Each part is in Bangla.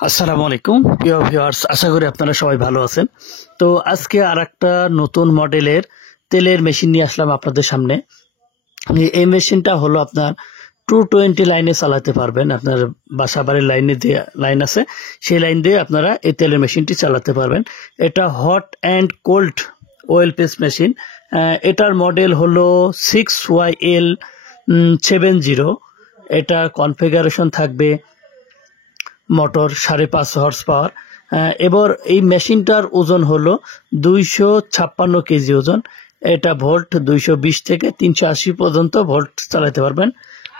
আসসালামু আলাইকুম প্রিয় ভিউয়ার্স, আশা করি আপনারা সবাই ভালো আছেন। তো আজকে আর একটা নতুন মডেলের তেলের মেশিন নিয়ে আসলাম আপনাদের সামনে। এই মেশিনটা হলো আপনার 220 লাইনে চালাতে পারবেন। আপনার বাসা বাড়ির লাইনে যে লাইন আছে সেই লাইন দিয়ে আপনারা এই তেলের মেশিনটি চালাতে পারবেন। এটা hot and cold oil pace machine. এটার মডেল হলো 6YL70। এটা কনফিগারেশন থাকবে মোটর 5.5 হর্স পাওয়ার। এবার এই মেশিনটার ওজন হলো 256 কেজি ওজন। এটা ভোল্ট 220 থেকে 380 পর্যন্ত ভোল্ট চালাতে পারবেন।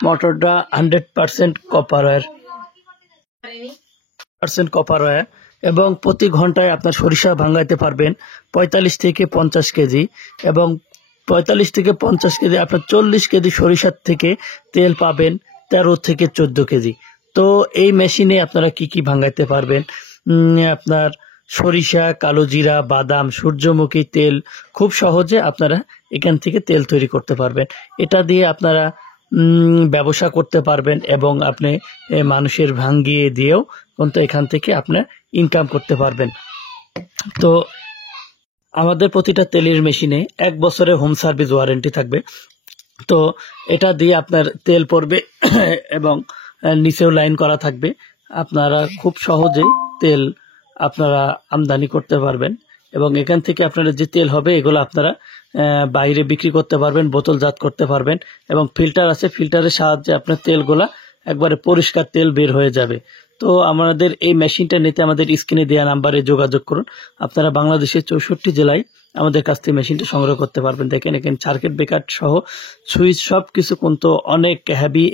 মোটরটা 100% কপার ওয়্যার এবং প্রতি ঘন্টায় আপনার সরিষা ভাঙাইতে পারবেন 45 থেকে 50 কেজি, এবং 45 থেকে 50 কেজি আপনার 40 কেজি সরিষার থেকে তেল পাবেন 13 থেকে 14 কেজি। তো এই মেশিনে আপনারা কি কি ভাঙাইতে পারবেন, আপনার সরিষা, কালো জিরা, বাদাম, সূর্যমুখী তেল খুব সহজে আপনারা এখান থেকে তেল তৈরি করতে পারবেন। এটা দিয়ে আপনারা ব্যবসা করতে পারবেন এবং আপনি মানুষের ভাঙ্গিয়ে দিয়েও কিন্তু এখান থেকে আপনার ইনকাম করতে পারবেন। তো আমাদের প্রতিটা তেলের মেশিনে 1 বছরের হোম সার্ভিস ওয়ারেন্টি থাকবে। তো এটা দিয়ে আপনার তেল পড়বে এবং নিচেও লাইন করা থাকবে। আপনারা খুব সহজে তেল আপনারা আমদানি করতে পারবেন এবং এখান থেকে আপনারা যে তেল হবে এগুলো আপনারা বাইরে বিক্রি করতে পারবেন, বোতলজাত করতে পারবেন, এবং ফিল্টার আছে, ফিল্টারের সাহায্যে আপনার তেলগুলা একবারে পরিষ্কার তেল বের হয়ে যাবে। তো আমাদের এই মেশিনটা নিতে আমাদের স্ক্রিনে দেওয়া নাম্বারে যোগাযোগ করুন। আপনারা বাংলাদেশের 64 জেলায় আমাদের কাছ থেকে মেশিনটা সংগ্রহ করতে পারবেন। দেখেন এখানে সার্কিট ব্রেকার সহ সুইচ সব কিছু কিন্তু অনেক হেভি